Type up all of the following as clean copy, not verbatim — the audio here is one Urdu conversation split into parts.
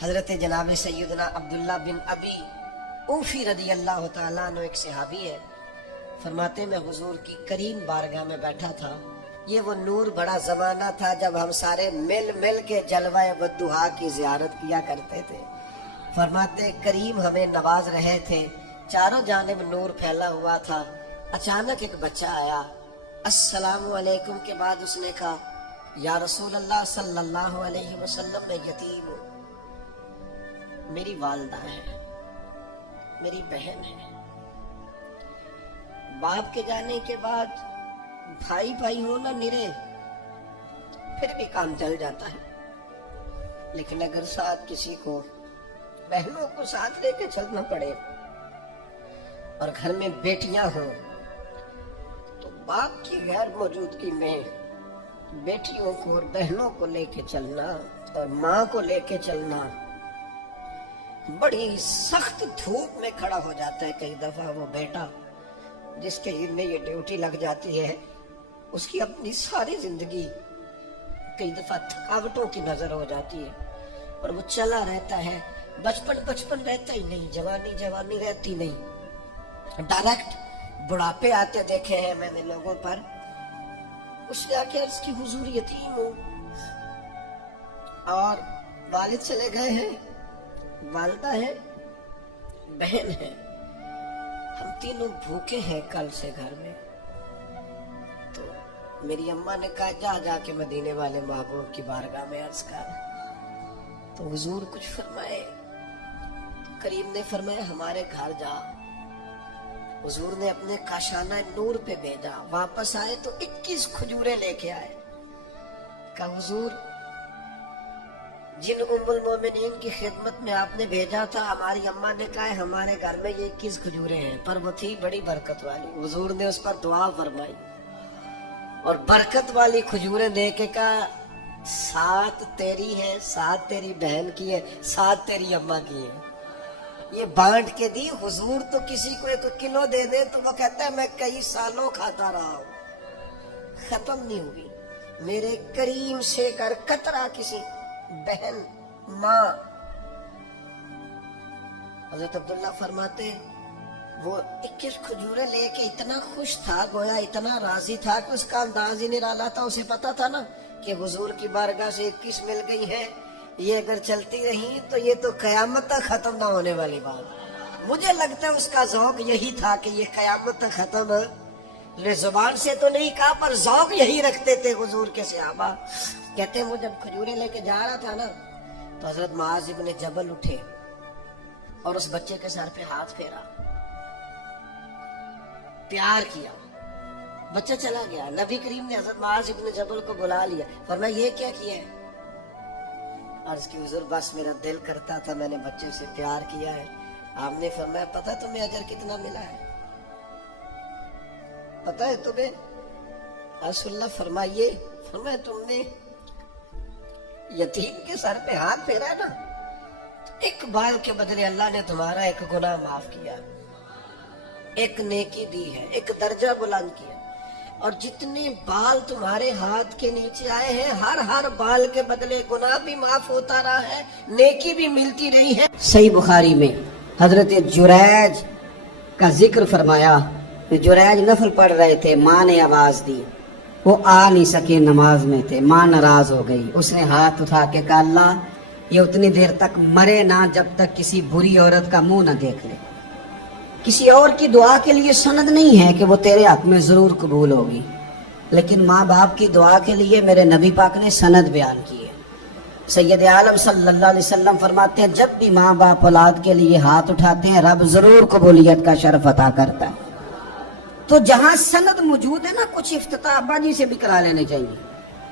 حضرت جناب سیدنا عبداللہ بن ابی اوفی رضی اللہ تعالیٰ عنہ ایک صحابی ہے، فرماتے میں حضور کی کریم بارگاہ میں بیٹھا تھا۔ یہ وہ نور بڑا زمانہ تھا جب ہم سارے مل مل کے جلوہ والدحا کی زیارت کیا کرتے تھے۔ فرماتے کریم ہمیں نواز رہے تھے، چاروں جانب نور پھیلا ہوا تھا۔ اچانک ایک بچہ آیا، السلام علیکم کے بعد اس نے کہا، یا رسول اللہ صلی اللہ علیہ وسلم میں یتیم ہوں، میری والدہ ہے، میری بہن ہے، باپ کے جانے کے بعد بھائی بھائی ہونا نرے پھر بھی کام چل جاتا ہے، لیکن اگر ساتھ کسی کو بہنوں کو ساتھ لے کے چلنا پڑے اور گھر میں بیٹیاں ہوں تو باپ کی غیر موجودگی میں بیٹیوں کو اور بہنوں کو لے کے چلنا اور ماں کو لے کے چلنا بڑی سخت دھوپ میں کھڑا ہو جاتا ہے۔ کئی دفعہ وہ بیٹا جس کے میں یہ ڈیوٹی لگ جاتی ہے، اس کی اپنی ساری زندگی کئی دفعہ تھکاوٹوں کی نظر ہو جاتی ہے اور وہ چلا رہتا ہے۔ بچپن رہتا ہی نہیں، جوانی رہتی نہیں، ڈائریکٹ بڑھاپے آتے دیکھے ہیں میں نے لوگوں پر۔ اس نے آ کے عرض کی، حضور یتیم ہوں اور والد چلے گئے ہیں، والدہ ہے، بہن ہے، ہم تینوں بھوکے ہیں کل سے گھر میں۔ تو میری اماں نے کہا جا کے مدینے والے محبوب کی بارگاہ میں عرض کر۔ تو حضور کچھ فرمائے، کریم نے فرمایا ہمارے گھر جا۔ حضور نے اپنے کاشانہ نور پہ بھیجا، واپس آئے تو 21 کھجوریں لے کے آئے۔ کہا حضور جن ام المومنین کی خدمت میں آپ نے بھیجا تھا، ہماری اماں نے کہا ہے ہمارے گھر میں یہ 21 کھجوریں ہیں، پر وہ تھی بڑی برکت والی۔ حضور نے اس پر دعا فرمائی اور برکت والی کھجوریں دے کے کہا 7 تیری ہے، 7 تیری بہن کی ہے، 7 تیری اماں کی ہے۔ یہ بانٹ کے دی۔ حضور تو کسی کو 1 کلو دے دے تو وہ کہتا ہے میں کئی سالوں کھاتا رہا ہوں، ختم نہیں ہوئی۔ میرے کریم سے کر قطرہ کسی بہن ماں۔ حضرت عبداللہ فرماتے وہ 21 کھجوریں لے کے اتنا خوش تھا، گویا اتنا راضی تھا کہ اس کا انداز ہی نرالا تھا۔ اسے پتا تھا نا کہ حضور کی بارگاہ سے 21 مل گئی ہے، یہ اگر چلتی رہی تو یہ تو قیامت تک ختم نہ ہونے والی بات۔ مجھے لگتا ہے اس کا ذوق یہی تھا کہ یہ قیامت تک ختم، زبان سے تو نہیں کہا پر ذوق یہی رکھتے تھے حضور کے صحابہ۔ کہتے ہیں وہ جب کھجوریں لے کے جا رہا تھا نا تو حضرت معاذ ابن جبل اٹھے اور اس بچے کے سر پہ ہاتھ پھیرا، پیار کیا، بچہ چلا گیا۔ نبی کریم نے حضرت معاذ ابن جبل کو بلا لیا، فرمایا یہ کیا کیا ہے؟ عرض کی حضور بس میرا دل کرتا تھا، میں نے بچے سے پیار کیا ہے۔ آپ نے فرمایا پتہ تمہیں اجر کتنا ملا ہے؟ پتہ ہے تمہیں؟ رسول اللہ فرمائیے۔ فرمایا تم نے یتیم کے سر پہ ہاتھ پھیرا ہے نا، ایک بال کے بدلے اللہ نے تمہارا 1 گناہ معاف کیا، 1 نیکی دی ہے، 1 درجہ بلند کیا، اور جتنے بال تمہارے ہاتھ کے نیچے آئے ہیں ہر بال کے بدلے گناہ بھی معاف ہوتا رہا ہے، نیکی بھی ملتی رہی ہے۔ صحیح بخاری میں حضرت جریج کا ذکر فرمایا، جریج نفل پڑھ رہے تھے، ماں نے آواز دی، وہ آ نہیں سکے، نماز میں تھے، ماں ناراض ہو گئی۔ اس نے ہاتھ اٹھا کے کہا اللہ یہ اتنی دیر تک مرے نہ جب تک کسی بری عورت کا منہ نہ دیکھ لے۔ کسی اور کی دعا کے لیے سند نہیں ہے کہ وہ تیرے حق میں ضرور قبول ہوگی، لیکن ماں باپ کی دعا کے لیے میرے نبی پاک نے سند بیان کی ہے۔ سید عالم صلی اللہ علیہ وسلم فرماتے ہیں جب بھی ماں باپ اولاد کے لیے ہاتھ اٹھاتے ہیں رب ضرور قبولیت کا شرف عطا کرتا ہے۔ تو جہاں سند موجود ہے نا، کچھ افتتاح ابا جی سے بھی کرا لینے چاہیے،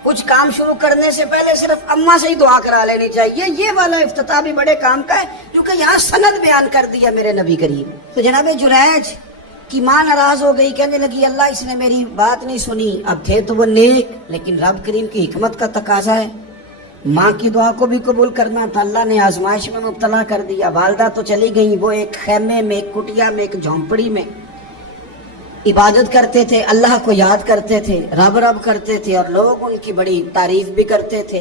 کچھ کام شروع کرنے سے پہلے صرف اماں سے ہی دعا کرا لینی چاہیے۔ یہ والا افتتاح بھی بڑے کام کا ہے کیونکہ یہاں سند بیان کر دیا میرے نبی کریم۔ تو جناب جریج کی ماں ناراض ہو گئی، کہنے لگی اللہ اس نے میری بات نہیں سنی۔ اب تھے تو وہ نیک، لیکن رب کریم کی حکمت کا تقاضا ہے، ماں کی دعا کو بھی قبول کرنا تھا، اللہ نے آزمائش میں مبتلا کر دیا۔ والدہ تو چلی گئی، وہ ایک خیمے میں، ایک کٹیا میں، ایک جھونپڑی میں عبادت کرتے تھے، اللہ کو یاد کرتے تھے، رب رب کرتے تھے، اور لوگ ان کی بڑی تعریف بھی کرتے تھے۔